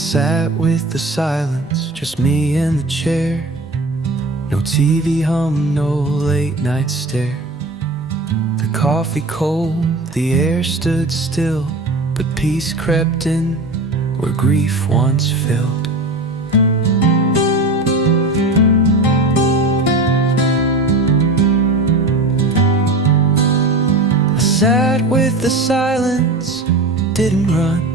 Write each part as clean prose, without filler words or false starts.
sat with the silence, just me and the chair. No TV hum, no late night stare. The coffee cold, the air stood still, but peace crept in where grief once filled. I sat with the silence, didn't run.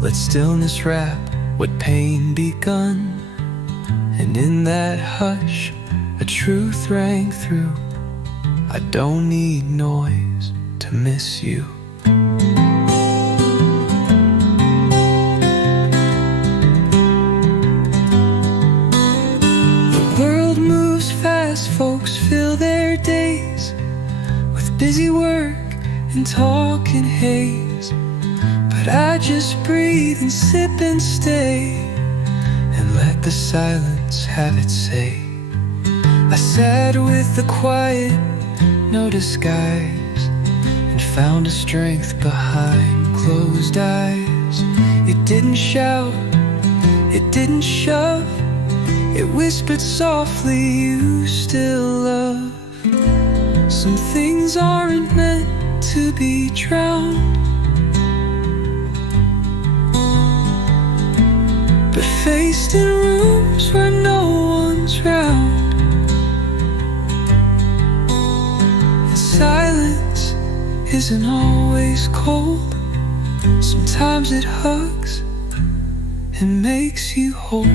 Let stillness wrap what pain begun. And in that hush, a truth rang through. I don't need noise to miss you. The world moves fast, folks fill their days with busy work and talk and haze. But I just breathe and sip and stay, and let the silence have its say. I sat with the quiet, no disguise, and found a strength behind closed eyes. It didn't shout, it didn't shove, it whispered softly, you still love. Some things aren't meant to be drowned, but faced in rooms where no one's round. And silence isn't always cold. Sometimes it hugs and makes you whole.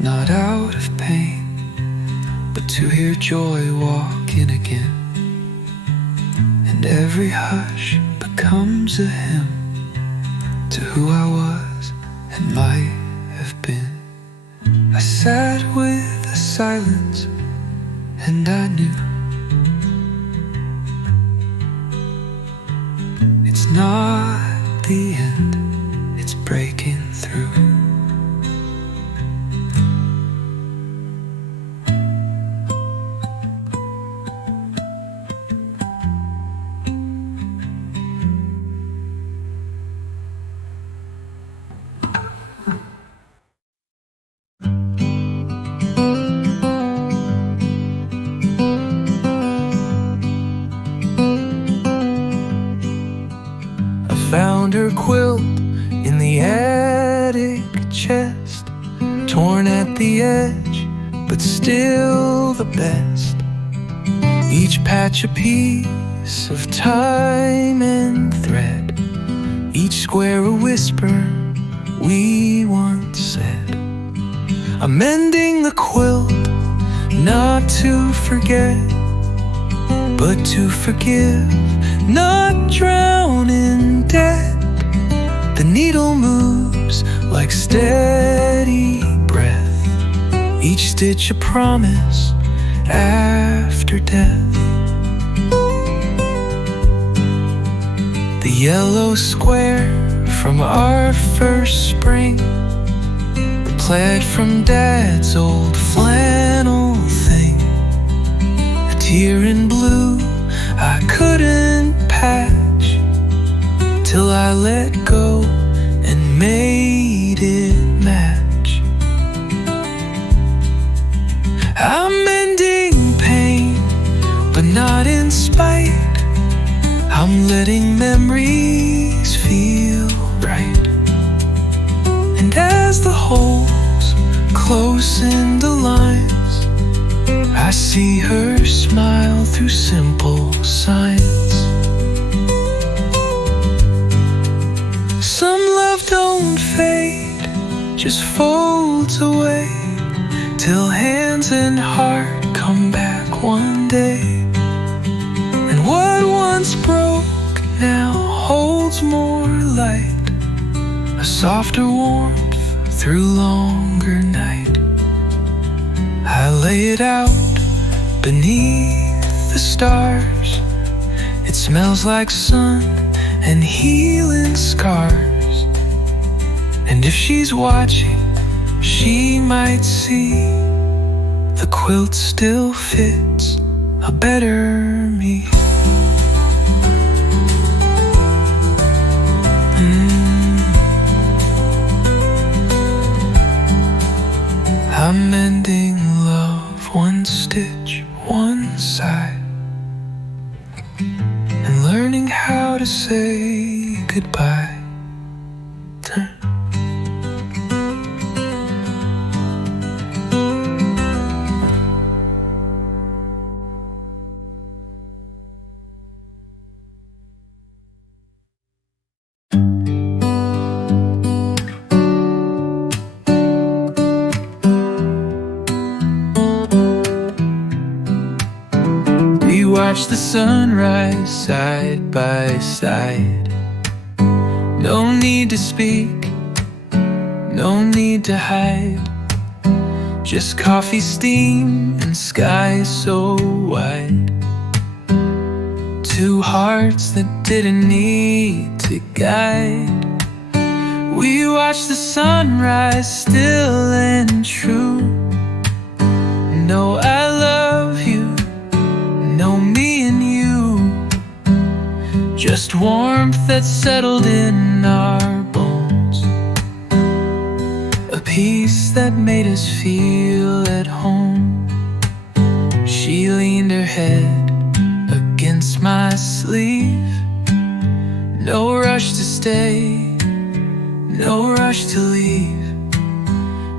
Not out of pain, but to hear joy walk in again. And every hush becomes a hymn to who I was and might have been. I sat with the silence and I knew it's not the end, it's breaking through. Found her quilt in the attic chest, torn at the edge, but still the best. Each patch a piece of time and thread, each square a whisper we once said. I'm mending the quilt, not to forget, but to forgive, not drown in debt. The needle moves like steady breath, each stitch a promise after death. The yellow square from our first spring, the plaid from Dad's old flannel thing, a tear in blue I couldn't patch till I let go and made it match. I'm mending pain, but not in spite. I'm letting memories feel right. And as the holes close in the lines, I see her smile through simple signs. Some love don't fade, just folds away, till hands and heart come back one day. And what once broke now holds more light, a softer warmth through longer night. I lay it out beneath the stars. It smells like sun and healing scars. And if she's watching, she might see the quilt still fits a better me. I'm mending love one stitch, one side, and learning how to say goodbye. Watch the sunrise side by side. No need to speak, no need to hide. Just coffee steam and sky so wide. Two hearts that didn't need to guide. We watch the sunrise still and true. No, I love you. No, me and you. Just warmth that settled in our bones. A peace that made us feel at home. She leaned her head against my sleeve. No rush to stay, no rush to leave.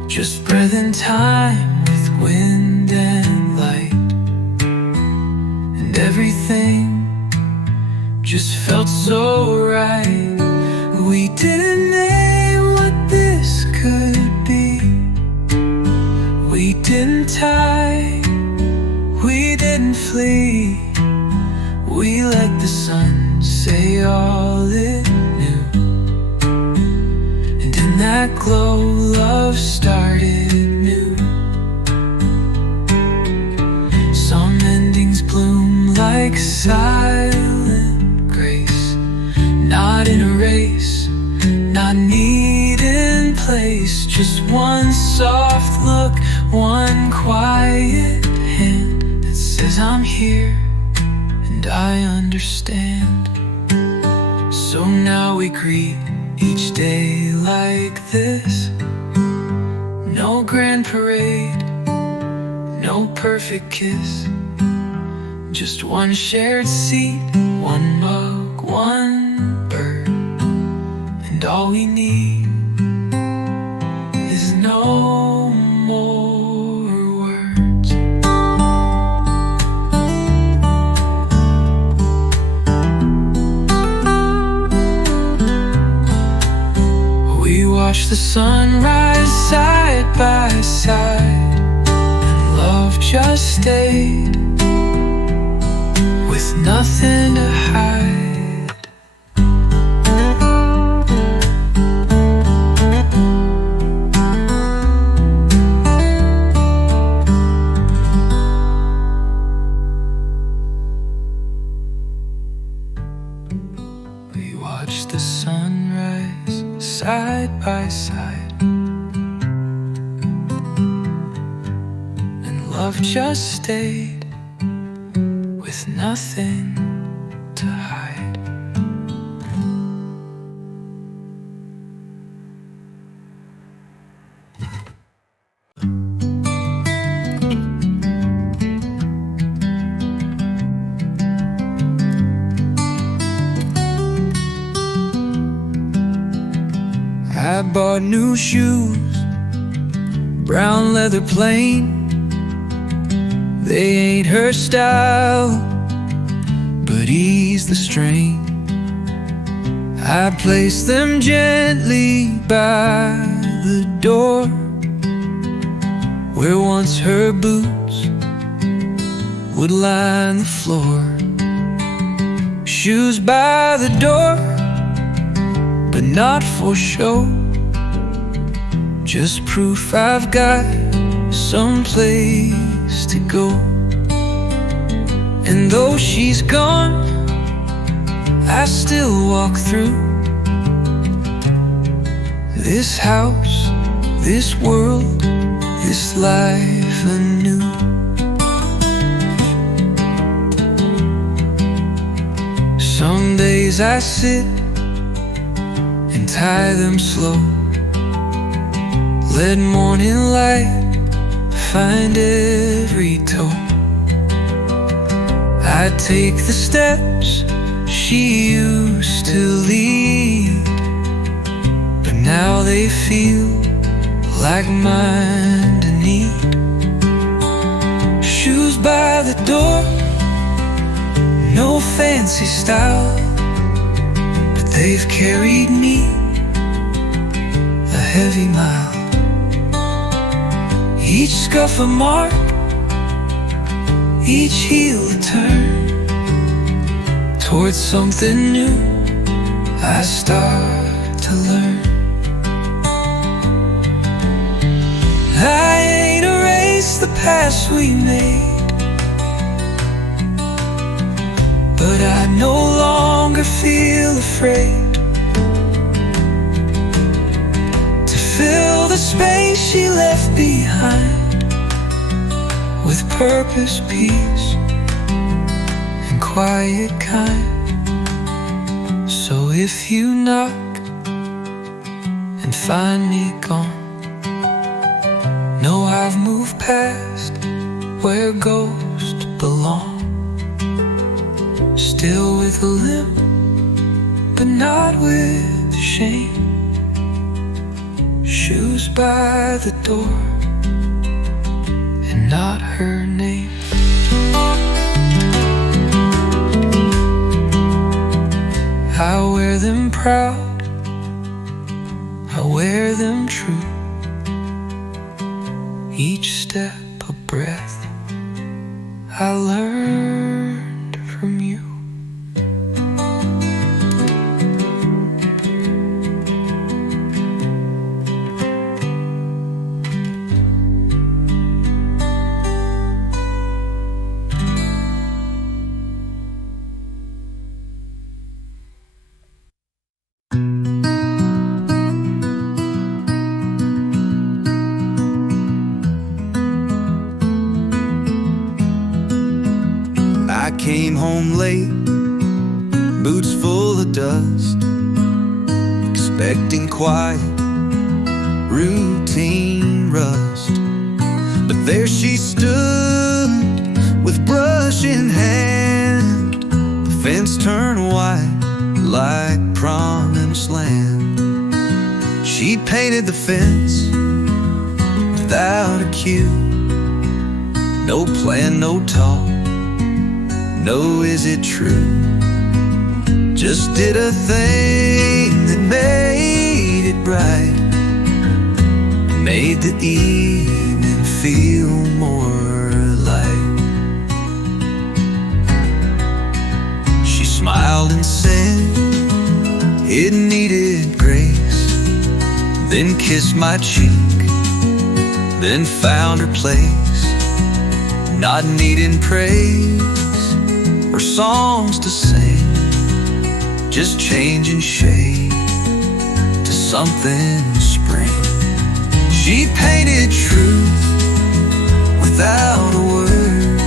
Just breath in time with wind and light. Everything just felt so right. We didn't name what this could be. We didn't tie, we didn't flee. We let the sun say all it knew. And in that glow, love started new. Some endings bloom like silent grace, not in a race, not need in place. Just one soft look, one quiet hand that says I'm here and I understand. So now we greet each day like this. No grand parade, no perfect kiss. Just one shared seat, one mug, one bird. And all we need is no more words. We watch the sunrise side by side, and love just stayed with nothing to hide. We watched the sunrise side by side, and love just stayed with nothing to hide. I bought new shoes, brown leather plain. They ain't her style, but ease the strain. I placed them gently by the door, where once her boots would line the floor. Shoes by the door, but not for show. Just proof I've got some place to go. And though she's gone, I still walk through this house, this world, this life anew. Some days I sit and tie them slow, let morning light find every toe. I take the steps she used to lead, but now they feel like mine to need. Shoes by the door, no fancy style, but they've carried me a heavy mile. Each scuff a mark, each heel a turn towards something new I start to learn. I ain't erased the past we made, but I no longer feel afraid to fill the space she left behind with purpose, peace, and quiet kind. So if you knock and find me gone, know I've moved past where ghosts belong. Still with a limp, but not with shame. Shoes by the door, and not her name. I wear them proud, I wear them true. Each step a breath I learned from you. I came home late, boots full of dust, expecting quiet, routine rust. But there she stood, with brush in hand, the fence turned white like promised land. She painted the fence without a cue, no plan, no talk, no is it true. Just did a thing that made it bright, made the evening feel more light. She smiled and said it needed grace, then kissed my cheek, then found her place, not needing praise or songs to sing, just changing shade to something spring. She painted truth without a word,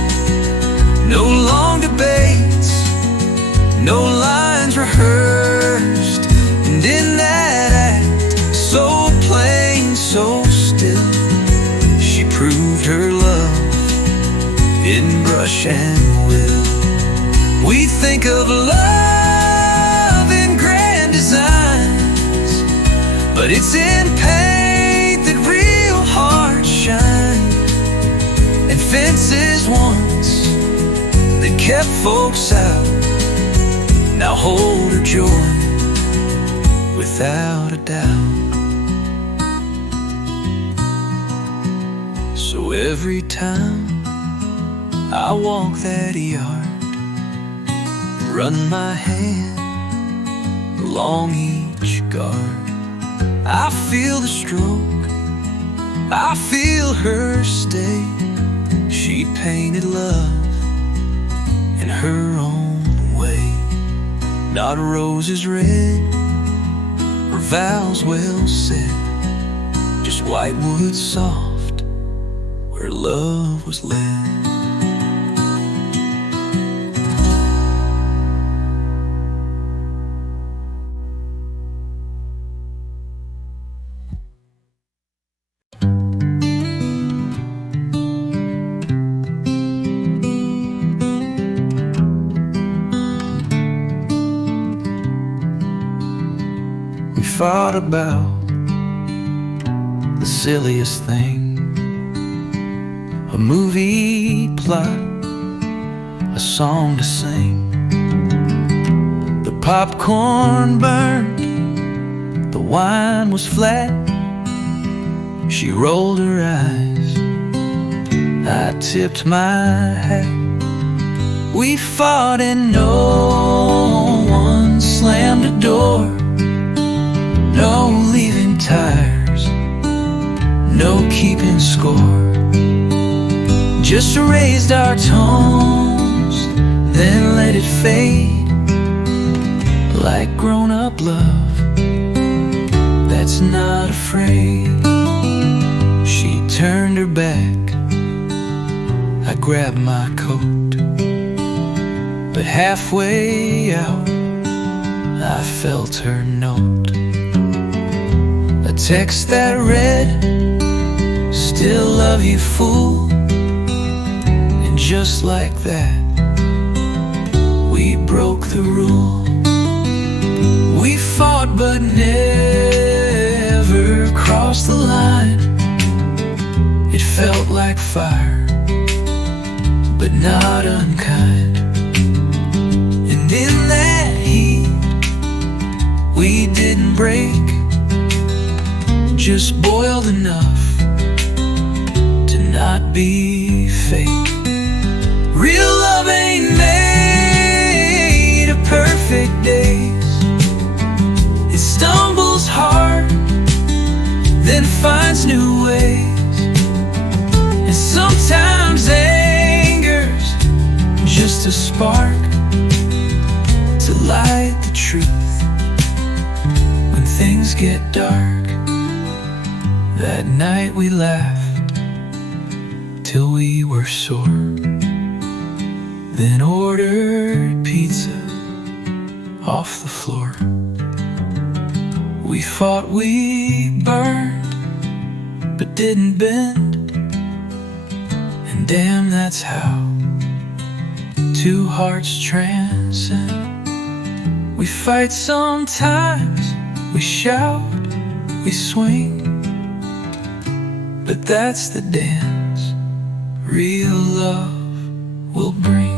no long debates, no lines rehearsed. And in that act, so plain, so still, she proved her love in brush and will. We think of love in grand designs, but it's in paint that real hearts shine. And fences once that kept folks out now hold her joy without a doubt. So every time I walk that yard, run my hand along each guard, I feel the stroke, I feel her stay. She painted love in her own way, not roses red or vows well said, just white wood soft where love was led. We fought about the silliest thing, a movie plot, a song to sing. The popcorn burned, the wine was flat. She rolled her eyes, I tipped my hat. We fought and no one slammed a door, no leaving tires, no keeping score. Just raised our tones, then let it fade, like grown-up love that's not afraid. She turned her back, I grabbed my coat, but halfway out I felt her note. A text that read, still love you, fool. And just like that, we broke the rule. We fought but never crossed the line. It felt like fire, but not unkind. And in that heat, we didn't break, just boiled enough to not be fake. Real love ain't made of perfect days. It stumbles hard, then finds new ways. And sometimes anger's just a spark to light the truth when things get dark. That night we laughed till we were sore, then ordered pizza off the floor. We fought, we burned, but didn't bend. And damn, that's how two hearts transcend. We fight sometimes, we shout, we swing, but that's the dance real love will bring.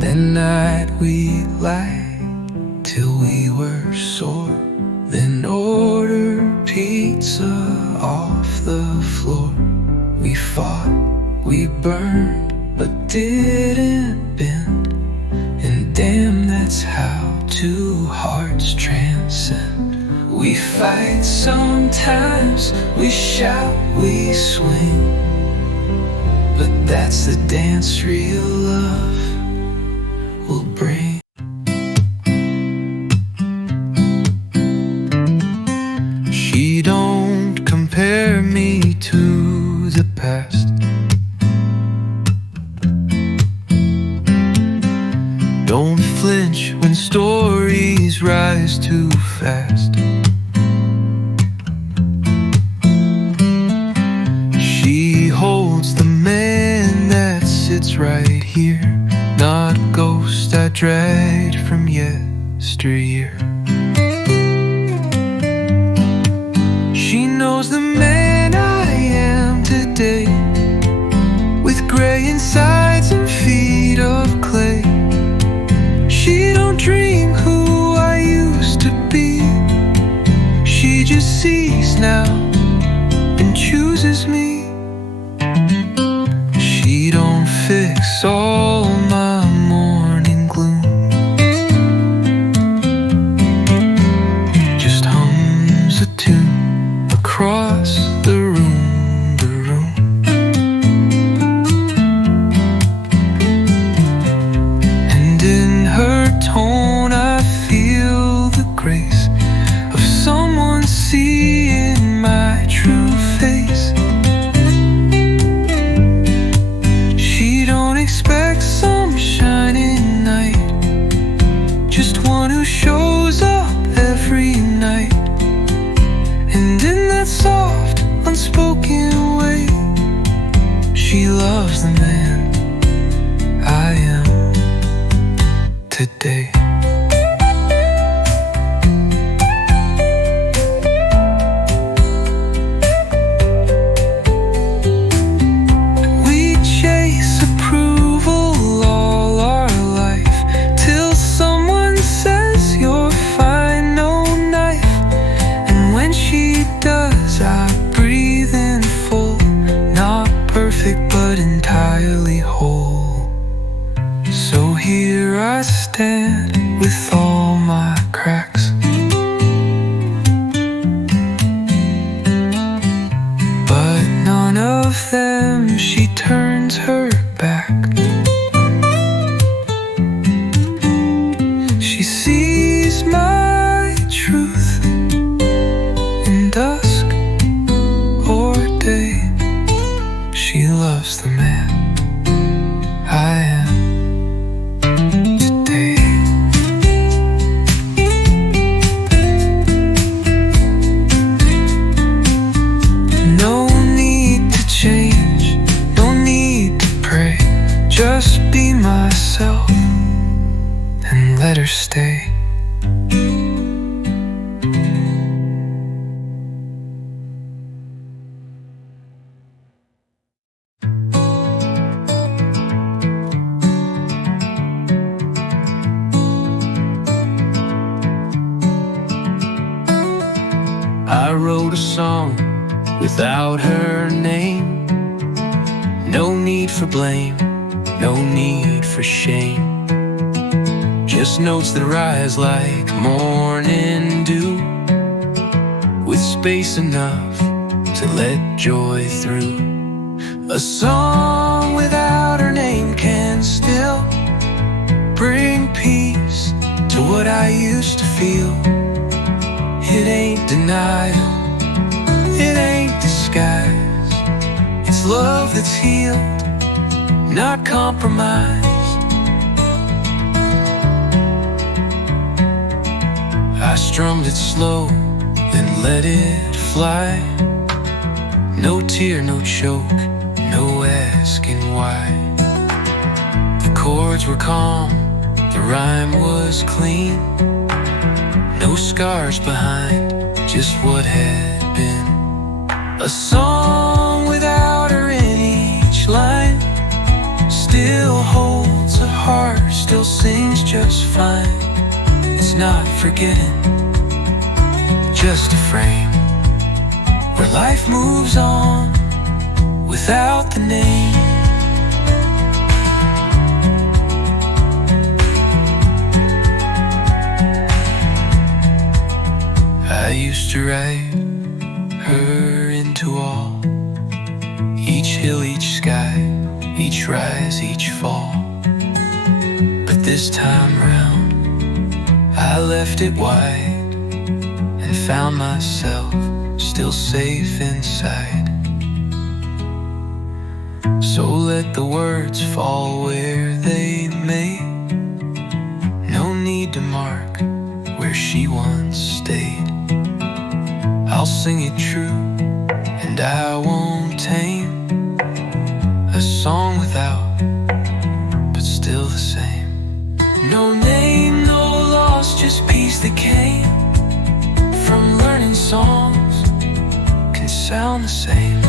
That night we lied till we were sore, then ordered pizza off the floor. We fought, we burned, but didn't bend. And damn, that's how two hearts transcend. We fight sometimes, we shout, we swing, but that's the dance real love will bring. She don't compare me to the past. Don't flinch when stories rise too fast. She holds the man that sits right here, not a ghost I dragged from yesteryear. She knows the man I am today, with gray insides sees now and chooses me. She don't fix all my morning gloom, just hums a tune across the room, the room. And in her tone I feel the grace of someone seeing my true face. She don't expect some shining night, just one who shows up every night. And in that soft, unspoken way, she loves the man I am today. We chase approval all our life, till someone says you're fine, no knife. And when she does, I breathe in full, not perfect but entirely whole. So here I stand with all my cracks, but none of them she turns her back. She sees my truth in dusk or day. She loves the man I am today. No need to change, no need to pray, just be myself and let her stay. I wrote a song without her name. No need for blame, no need for shame. Just notes that rise like morning dew, with space enough to let joy through. A song without her name can still bring peace to what I used to feel. It ain't denial, it ain't disguise. It's love that's healed, not compromise. I strummed it slow, then let it fly. No tear, no choke, no asking why. The chords were calm, the rhyme was clean. No scars behind, just what had been. A song without her in each line still holds a heart, still sings just fine. It's not forgetting, just a frame where life moves on without the name. I used to write her into all, each hill, each sky, each rise, each fall. But this time round, I left it wide and found myself still safe inside. So let the words fall where they may. No need to mark where she once stayed. I'll sing it true, and I won't tame a song without, but still the same. No name, no loss, just peace that came from learning songs can sound the same.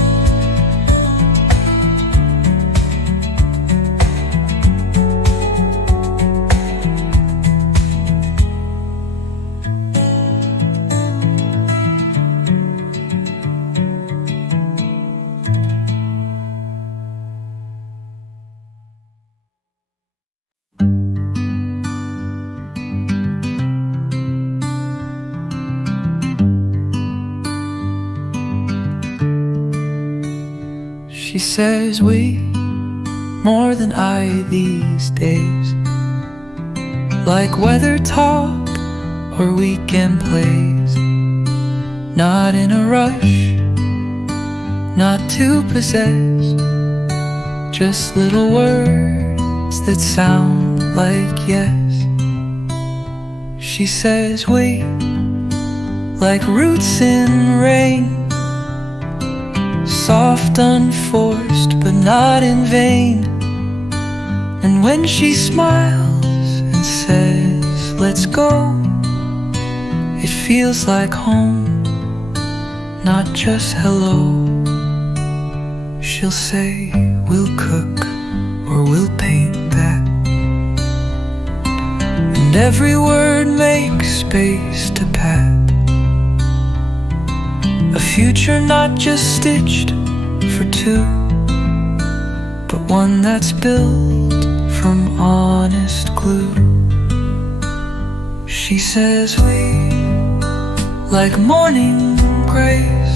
She says we more than I these days, like weather talk or weekend plays. Not in a rush, not to possess, just little words that sound like yes. She says we like roots in rain, soft, unforced, but not in vain. And when she smiles and says, let's go, it feels like home, not just hello. She'll say, we'll cook or we'll paint that, and every word makes space to pat. A future not just stitched for two, but one that's built from honest glue. She says we like morning grace,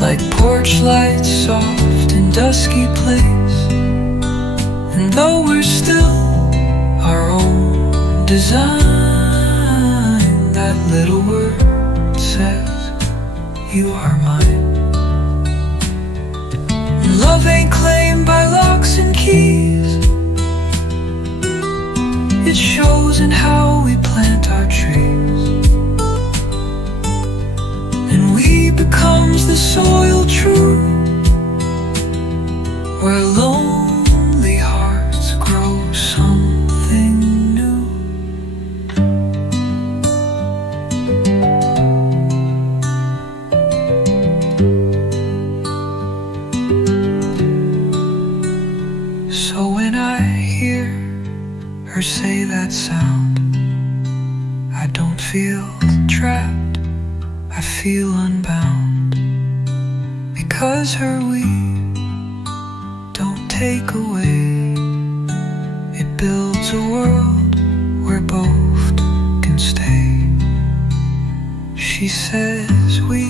like porch lights soft in dusky place. And though we're still our own design, that little word says you are mine. And love ain't claimed by locks and keys, it shows in how we plant our trees. And we becomes the soil true, where lonely hearts grow something new. So when I hear her say that sound, I don't feel trapped, I feel unbound, because her we don't take away. It builds a world where both can stay. She says we,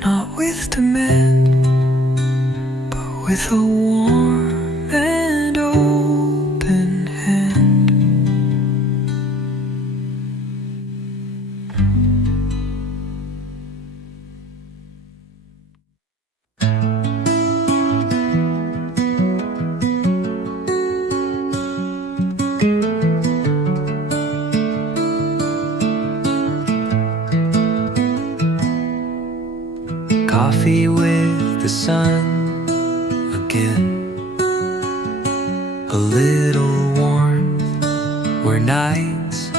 not with demand, but with a warm and open hand. Coffee with the sun again, a little warmth where nights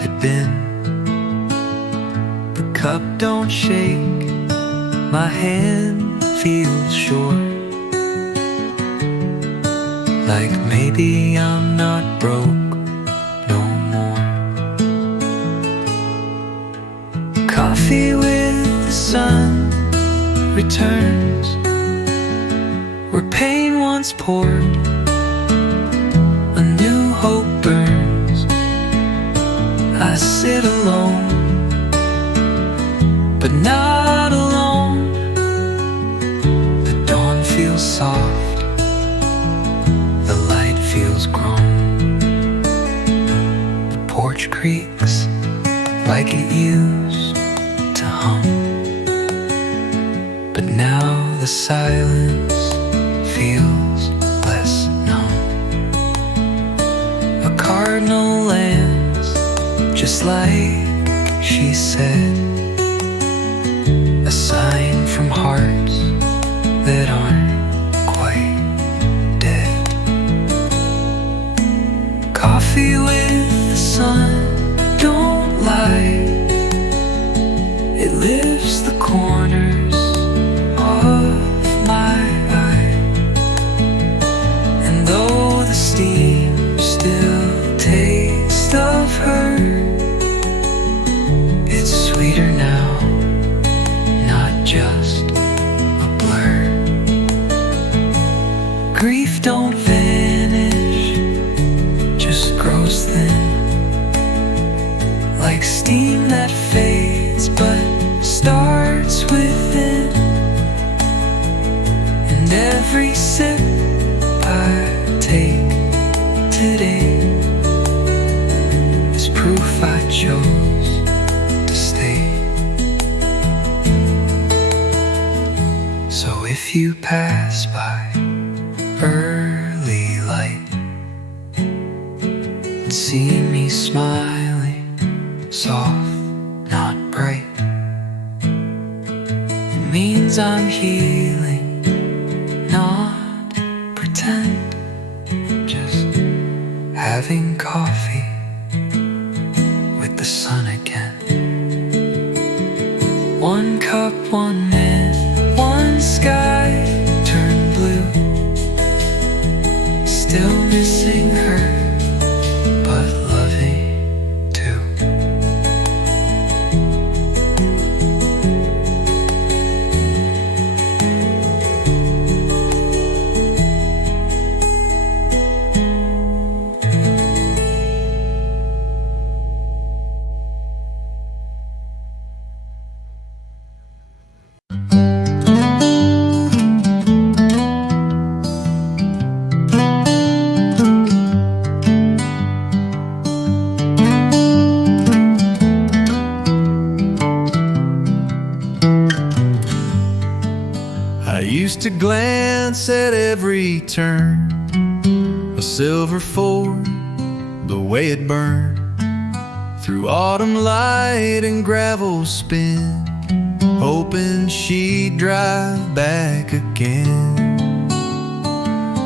had been. The cup don't shake, my hand feels short, like maybe I'm not broke no more. Coffee with the sun returns, where pain once poured, a new hope burns. I sit alone, but not alone. The dawn feels soft, the light feels grown. The porch creaks like it used to hum, but now the silence feels less numb. A cardinal lands just like she said, a sign from hearts that aren't quite dead. Coffee with the sun, don't lie, it lifts the corners of my eye. And though the steam still tastes of her, it's sweeter now, not just a blur. Grief don't vanish, just grows thin, like steam that fades but starts within. And every sip I take today is proof I chose to stay. So if you pass by early light and see me smiling, soft, not bright, it means I'm healing, not pretend. Just having coffee with the sun again. One cup, one man, one sky turned blue. Still missing her, but loving too. I used to glance at every turn, a silver Ford, the way it burned through autumn light and gravel spin, hoping she'd drive back again.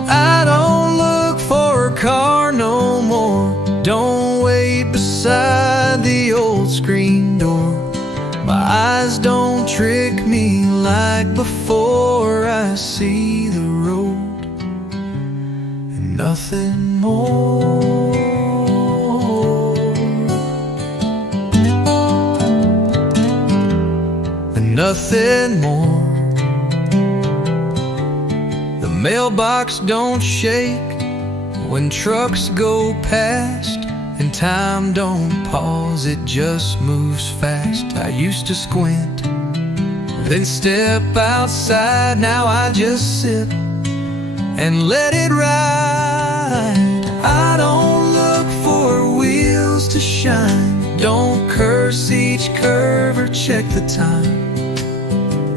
I don't look for a car no more, don't wait beside the old screen door. My eyes don't trick me like before. I see the road and nothing more. And nothing more. The mailbox don't shake when trucks go past, and time don't pause, it just moves fast. I used to squint, then step outside. Now I just sit and let it ride. I don't look for wheels to shine, don't curse each curve or check the time.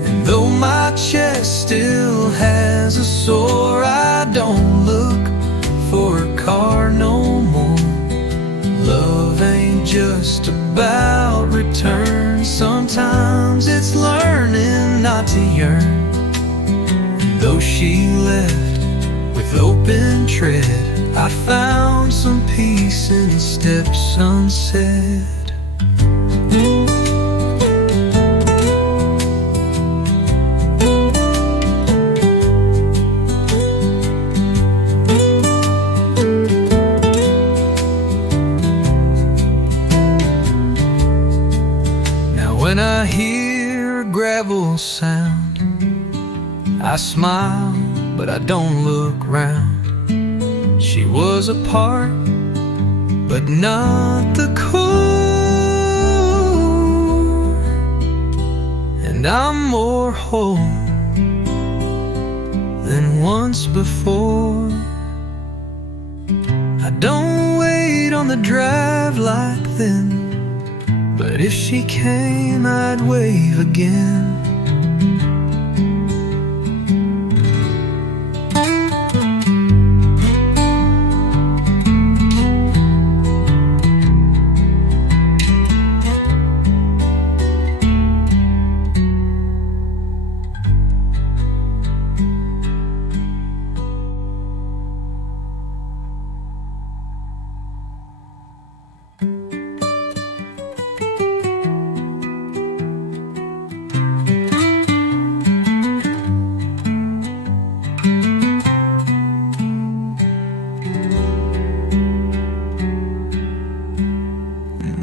And though my chest still has a sore, I don't look for a car no more. Love ain't just about return, sometimes it's learning not to yearn. And though she left with open tread, I found some peace in steps unsaid. When I hear gravel sound, I smile, but I don't look round. She was a part, but not the core. And I'm more whole than once before. I don't wait on the drive like then, but if she came, I'd wave again.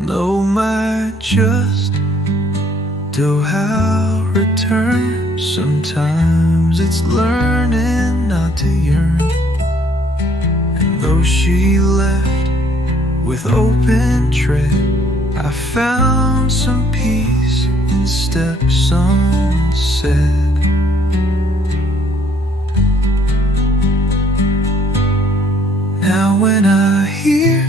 Though my just do how return, sometimes it's learning not to yearn. And though she left with open tread, I found some peace in steps unsaid. when I hear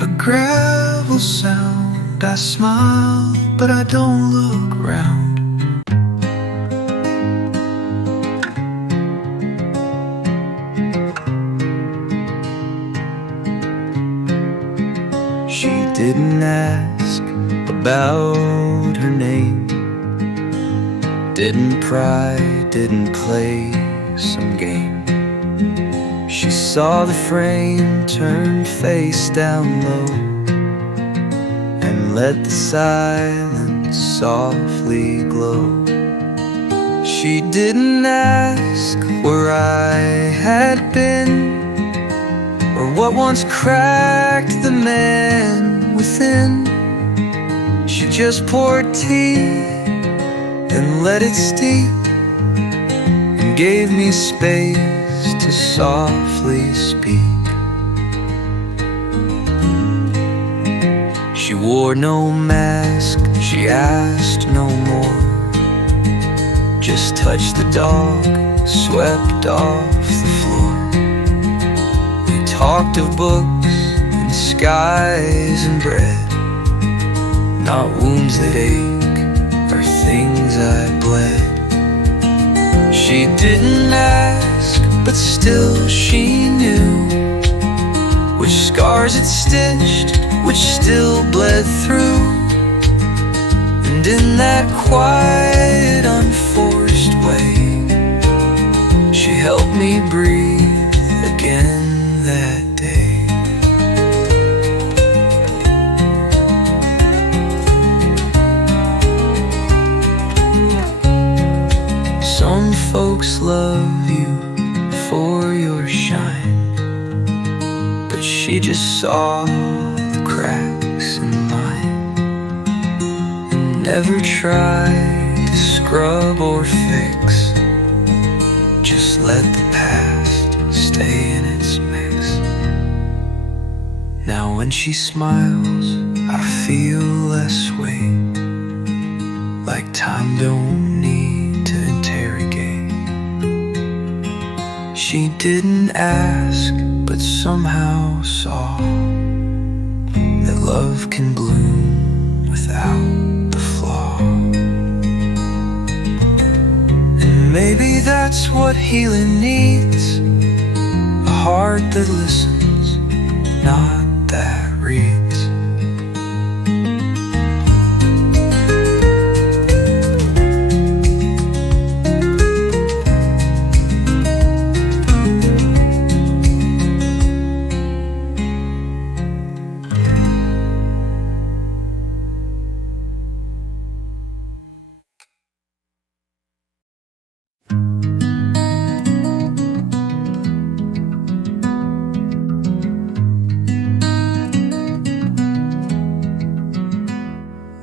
a gravel sound, I smile, but I don't look round. She didn't ask about her name, didn't pry, didn't play some game. She saw the frame turned face down low and let the silence softly glow. She didn't ask where I had been or what once cracked the man within. She just poured tea and let it steep and gave me space to softly speak. She wore no mask, she asked no more, just touched the dog, swept off the floor. We talked of books and skies and bread, not wounds that ache or things I bled. She didn't ask, but still she knew which scars it stitched, which still bled through. And in that quiet, unforced way, she helped me breathe again that day. Some folks love you for your shine, but she just saw the cracks in mine and never tried to scrub or fix, just let the past stay in its mix. Now when she smiles, I feel less weight, like time don't need to interrogate. She didn't ask, but somehow saw that love can bloom without the flaw. And maybe that's what healing needs, a heart that listens, not that reads.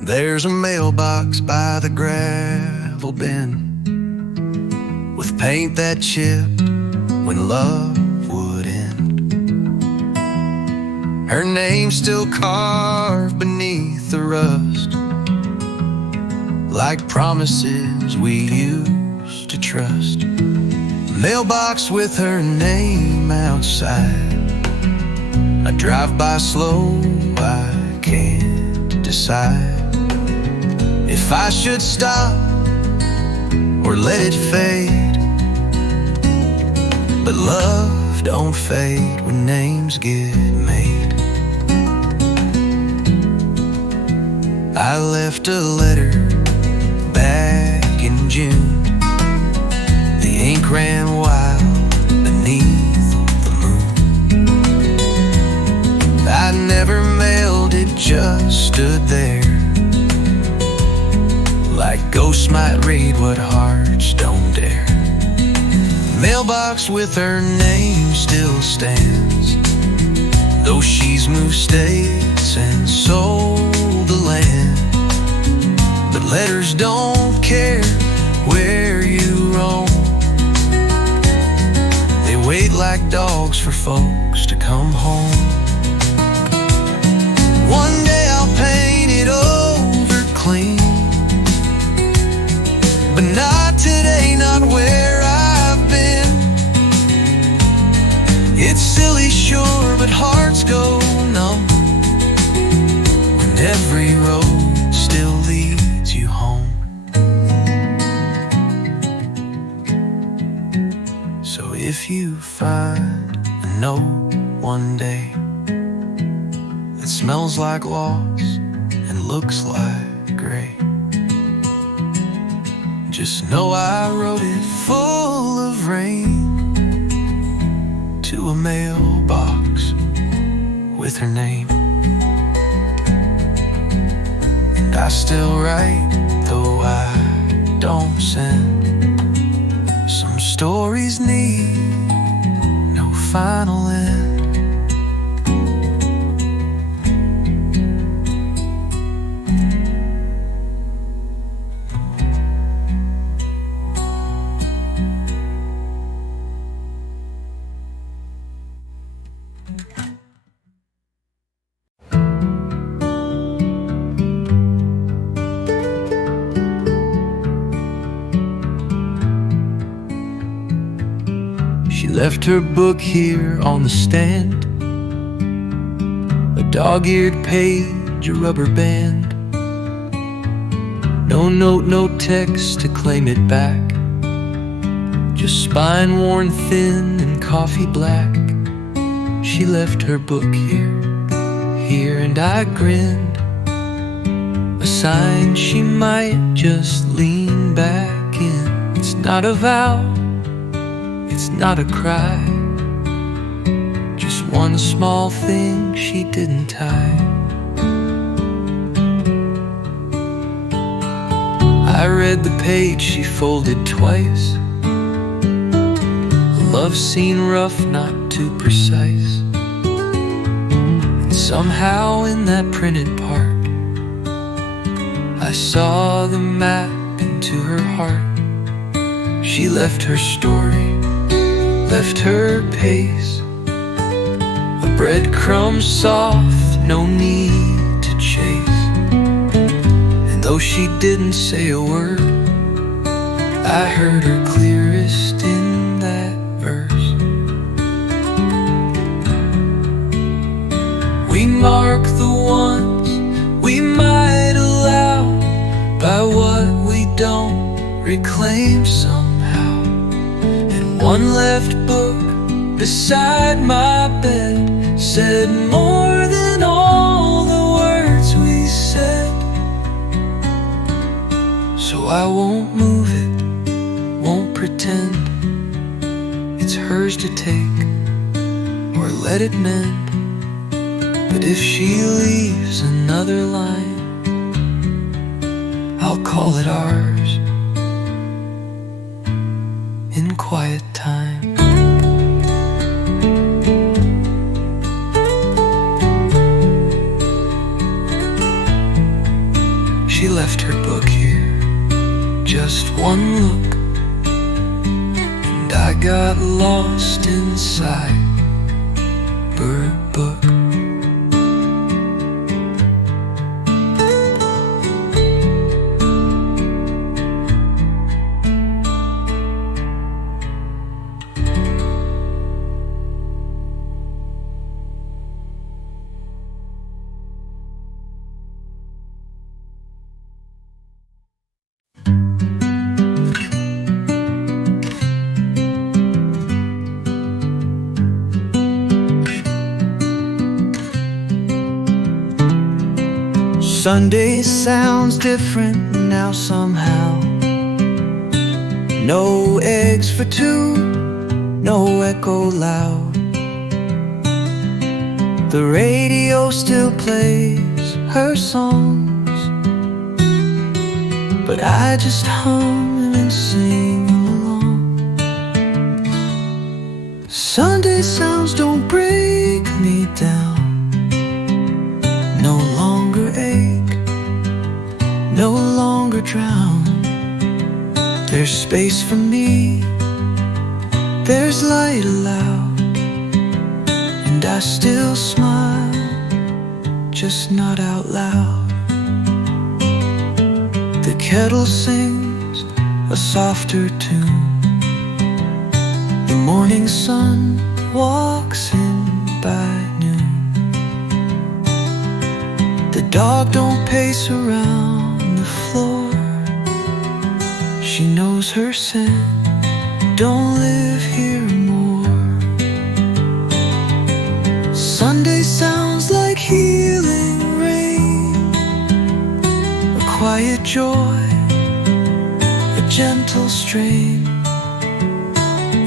There's a mailbox by the gravel bin with paint that chipped when love would end. Her name's still carved beneath the rust, like promises we used to trust. Mailbox with her name outside. I drive by slow, I can't decide if I should stop or let it fade. But love don't fade when names get made. I left a letter back in June. The ink ran wild beneath the moon. I never mailed it, just stood there, like ghosts might read what hearts don't dare. Mailbox with her name still stands, though she's moved states and sold the land. But letters don't care where you roam, they wait like dogs for folks to come home. One day I'll paint it over clean, but not today, not where I've been. It's silly, sure, but hearts go numb when every road still leads you home. So if you find a note one day that smells like loss and looks like gray, just know I wrote it full of rain to a mailbox with her name. And I still write, though I don't send. Some stories need no final end. She left her book here on the stand, a dog-eared page, a rubber band. No note, no text to claim it back, just spine worn thin and coffee black. She left her book here, and I grinned, a sign she might just lean back in. It's not a vow, it's not a cry, just one small thing she didn't tie. I read the page she folded twice, a love scene rough, not too precise. And somehow in that printed part, I saw the map into her heart. She left her story, left her pace, a breadcrumb soft, no need to chase. And though she didn't say a word, I heard her clearest in that verse. We mark the ones we might allow by what we don't reclaim somehow. One left book beside my bed said more than all the words we said. So I won't move it, won't pretend it's hers to take or let it mend. But if she leaves another line, I'll call it ours in quiet time. She left her book here, just one look, and I got lost inside her book. Sunday sounds different now somehow. No eggs for two, no echo loud. The radio still plays her songs, but I just hum and sing along. Sunday sounds don't break me down, no longer ache, no longer drown. There's space for me, there's light allowed, and I still smile, just not out loud. The kettle sings a softer tune, the morning sun walks dog don't pace around the floor. She knows her scent, don't live here more. Sunday sounds like healing rain, a quiet joy, a gentle strain.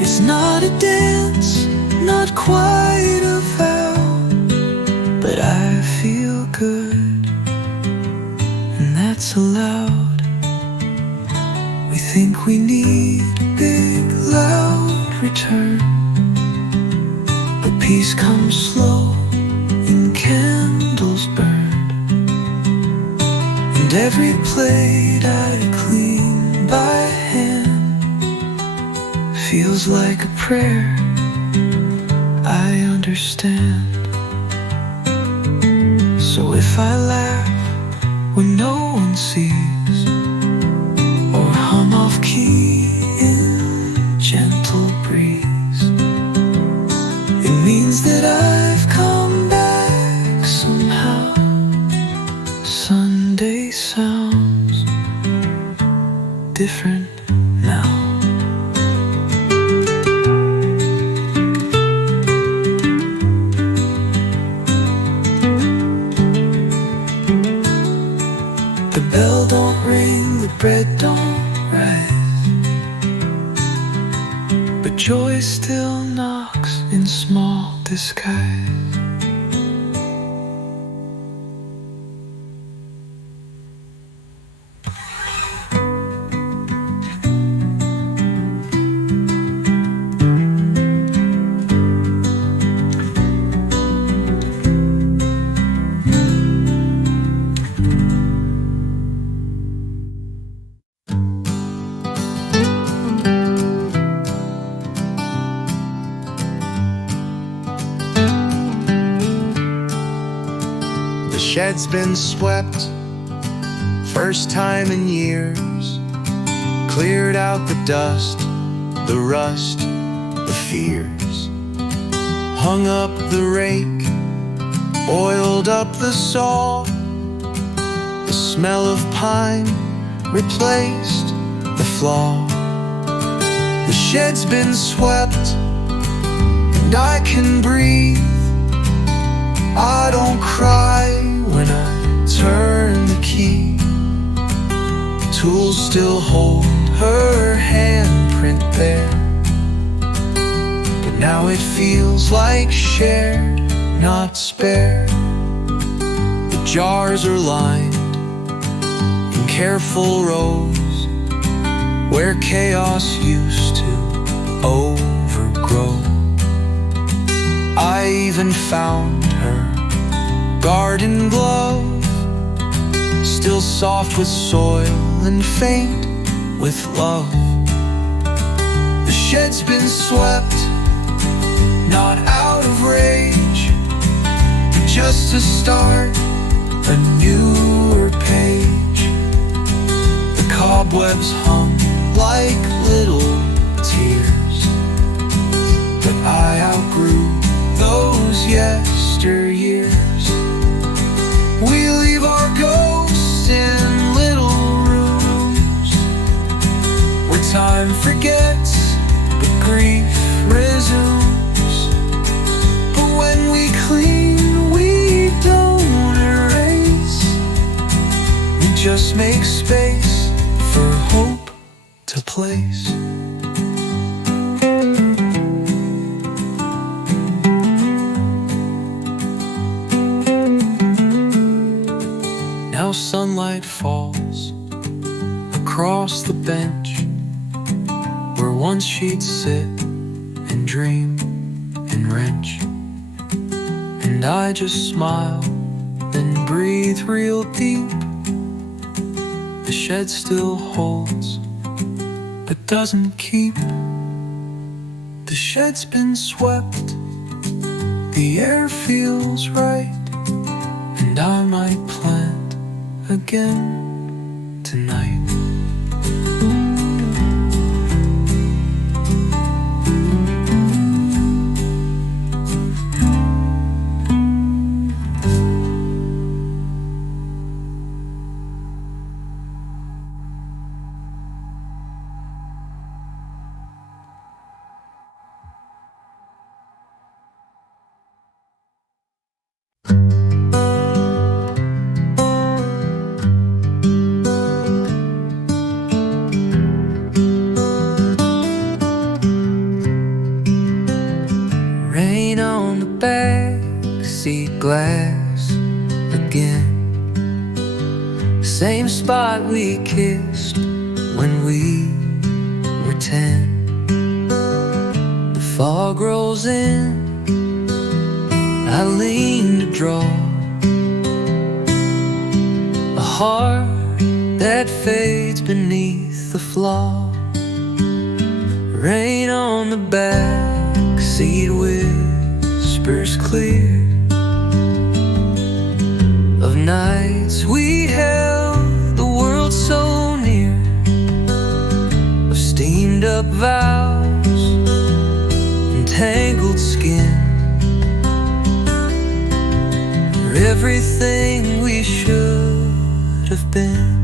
It's not a dance, not quite a vow, but I feel good, and that's allowed. We think we need big, loud return, but peace comes slow in candles burned. And every plate I clean by hand feels like a prayer I understand. So if I laugh when no one sees, or hum off key in gentle breeze, it means that I've come back somehow. Sunday sounds different now. The bell don't ring, the bread don't rise, but joy still knocks in small disguise. The shed's been swept, first time in years. Cleared out the dust, the rust, the fears. Hung up the rake, oiled up the saw. The smell of pine replaced the flaw. The shed's been swept, and I can breathe. I don't cry when I turn the key. Tools still hold her handprint there, but now it feels like shared, not spared. The jars are lined in careful rows, where chaos used to overgrow. I even found her garden glove, still soft with soil and faint with love. The shed's been swept, not out of rage, but just to start a newer page. The cobwebs hung like little tears, but I outgrew those yesteryears. We leave our ghosts in little rooms, where time forgets but grief resumes. But when we clean, we don't erase, we just make space for hope to place. Now sunlight falls across the bench where once she'd sit and dream and wrench. And I just smile, then breathe real deep. The shed still holds, but doesn't keep. The shed's been swept, the air feels right, and I might plant again tonight. backseat glass again. Same spot we kissed when we were 10. The fog rolls in, I lean to draw a heart that fades beneath the flaw. Rain on the back seat whispers clear of nights we held the world so near, of steamed up vows and tangled skin, for everything we should have been.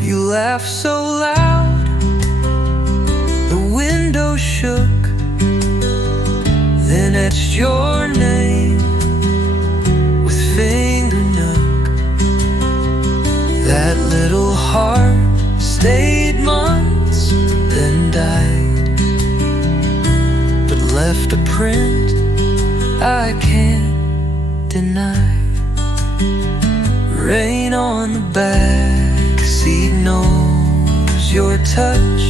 You laughed so loud the window shook, then etched your name with finger nook. That little heart stayed months, then died, but left a print I can't deny. Rain on the back seat knows your touch.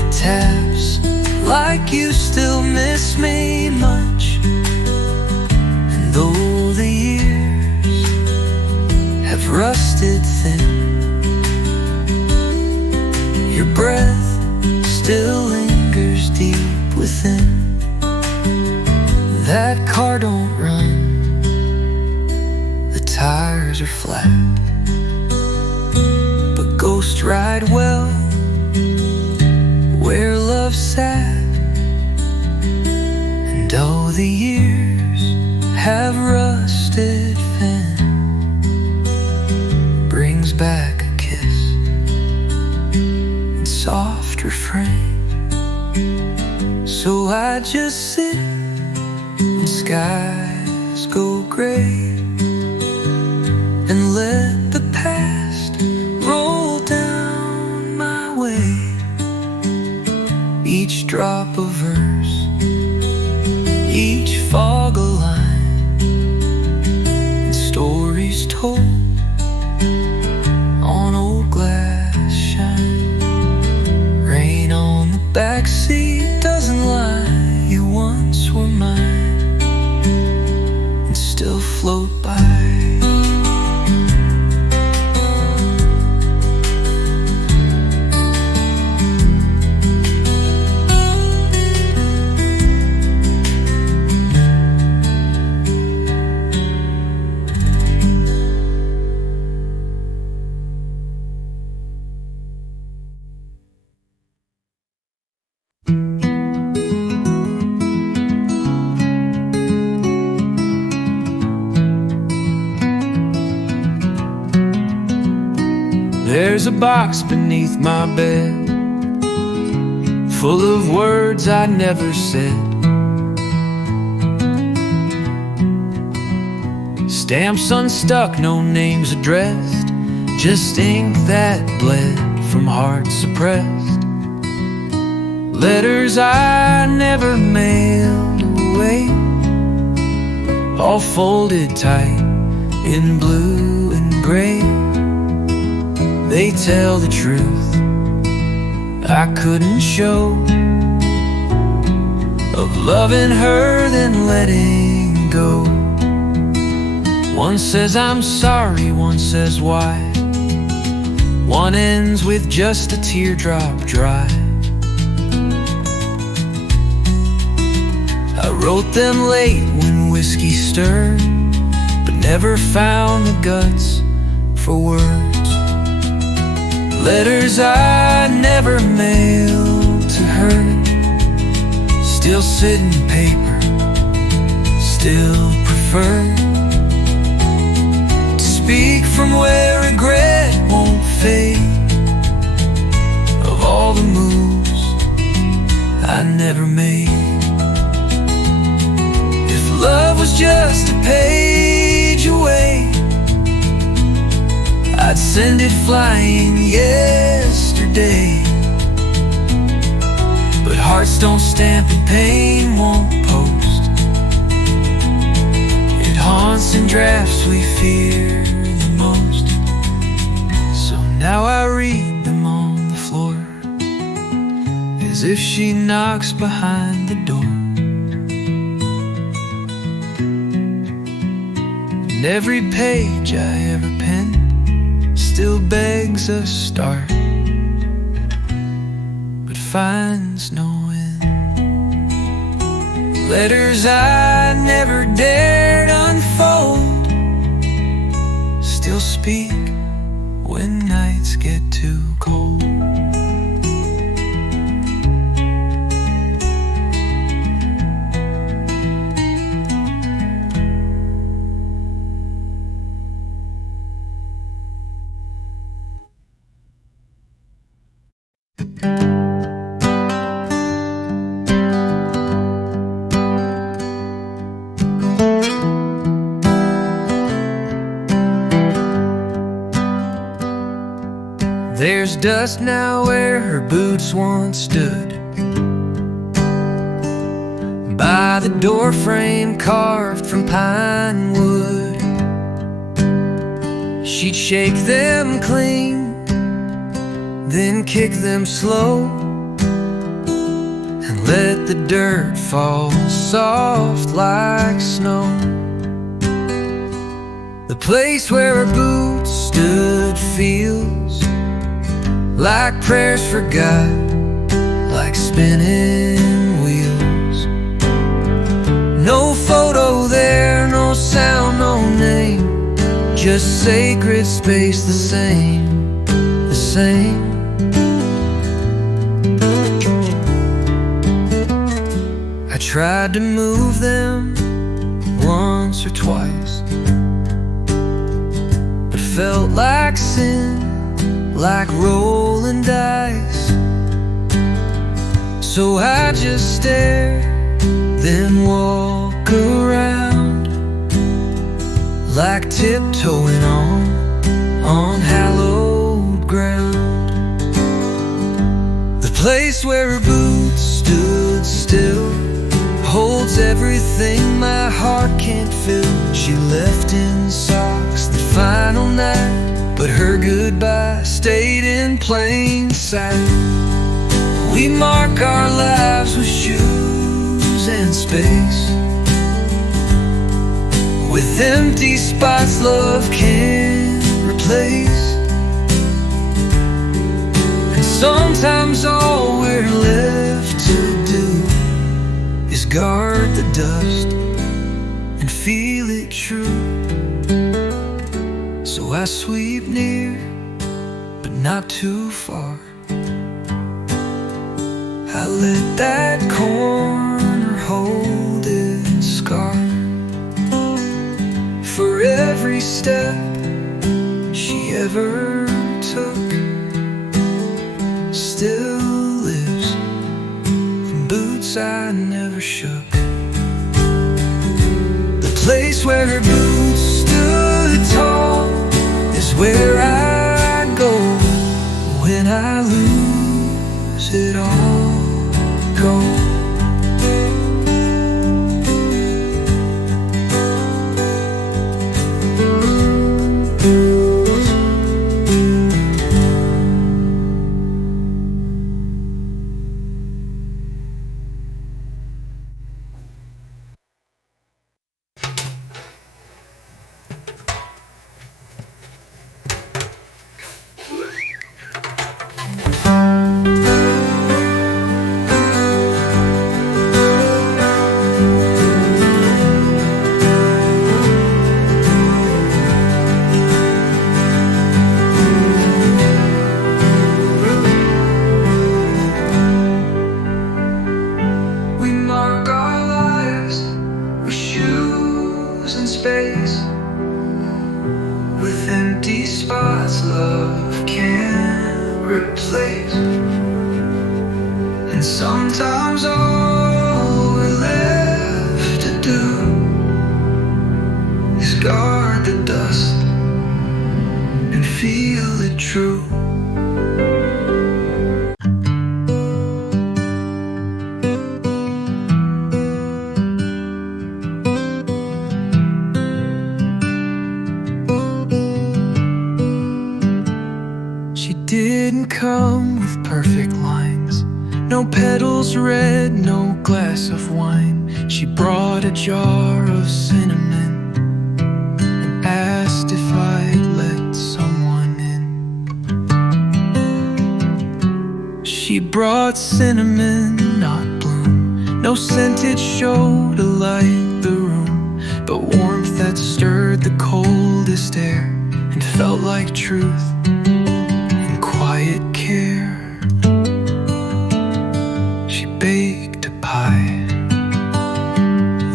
It taps like you still miss me much. And though the years have rusted thin, your breath still lingers deep within. That car don't run, the tires are flat, but ghost ride well where love sat. And oh, the years have rusted thin, brings back a kiss and soft refrain. So I just sit when skies go gray and let the past roll down my way. Each drop a verse, each fog a line, and stories told on old glass shine. Rain on the backseat doesn't lie, you once were mine and still float by. There's a box beneath my bed, full of words I never said. Stamps unstuck, no names addressed, just ink that bled from hearts suppressed. Letters I never mailed away, all folded tight in blue and gray. They tell the truth I couldn't show, of loving her then letting go. One says I'm sorry, one says why, one ends with just a teardrop dry. I wrote them late when whiskey stirred, but never found the guts for words. Letters I never mailed to her, still sit in paper, still prefer to speak from where regret won't fade, of all the moves I never made. If love was just a page away, I'd send it flying yesterday. But heart Hearts don't stamp and pain won't post. It haunts in drafts we fear the most. So now I read them on the floor, as if she knocks behind the door. And every page I ever penned still begs a start, but finds no end. Letters I never dared unfold still speak when nights get too cold. There's dust now where her boots once stood, by the door frame carved from pine wood. She'd shake them clean, then kick them slow, and let the dirt fall soft like snow. The place where her boots stood feels like prayers forgot, like spinning wheels. No photo there, no sound, no name, just sacred space, the same, the same. I tried to move them once or twice, but felt like sin, like rolling dice. So I just stare, then walk around, like tiptoeing on hallowed ground. The place where her boots stood still holds everything my heart can't fill. She left in socks the final night, but her goodbye stayed in plain sight. We mark our lives with shoes and space, with empty spots love can't replace. And sometimes all we're left to do is guard the dust and feel it true. So I sweep near, but not too far. I let that corner hold its scar. For every step she ever took still lives from boots I never shook. The place where her boots stood tall is where I go when I lose it all. Go. come with perfect lines. No petals red, no glass of wine. She brought a jar of cinnamon and asked if I'd let someone in. She brought cinnamon, not bloom. No scented show to light the room, but warmth that stirred the coldest air and felt like truth and quiet care. She baked a pie,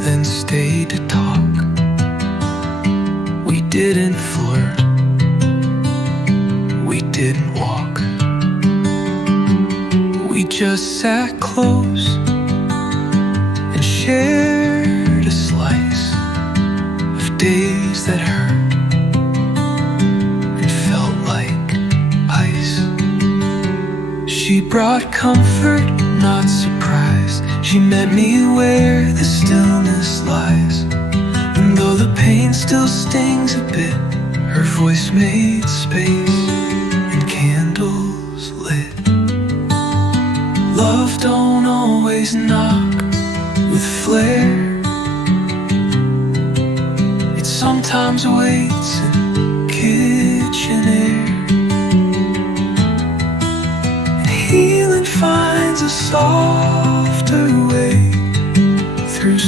then stayed to talk. We didn't flirt, we didn't walk. We just sat close and shared a slice of days that hurt and felt like ice. She brought comfort, not surprise. She met me where the stillness lies. And though the pain still stings a bit, her voice made space and candles lit. Love don't always knock with flair. It sometimes waits in kitchen air. And healing finds a softer way through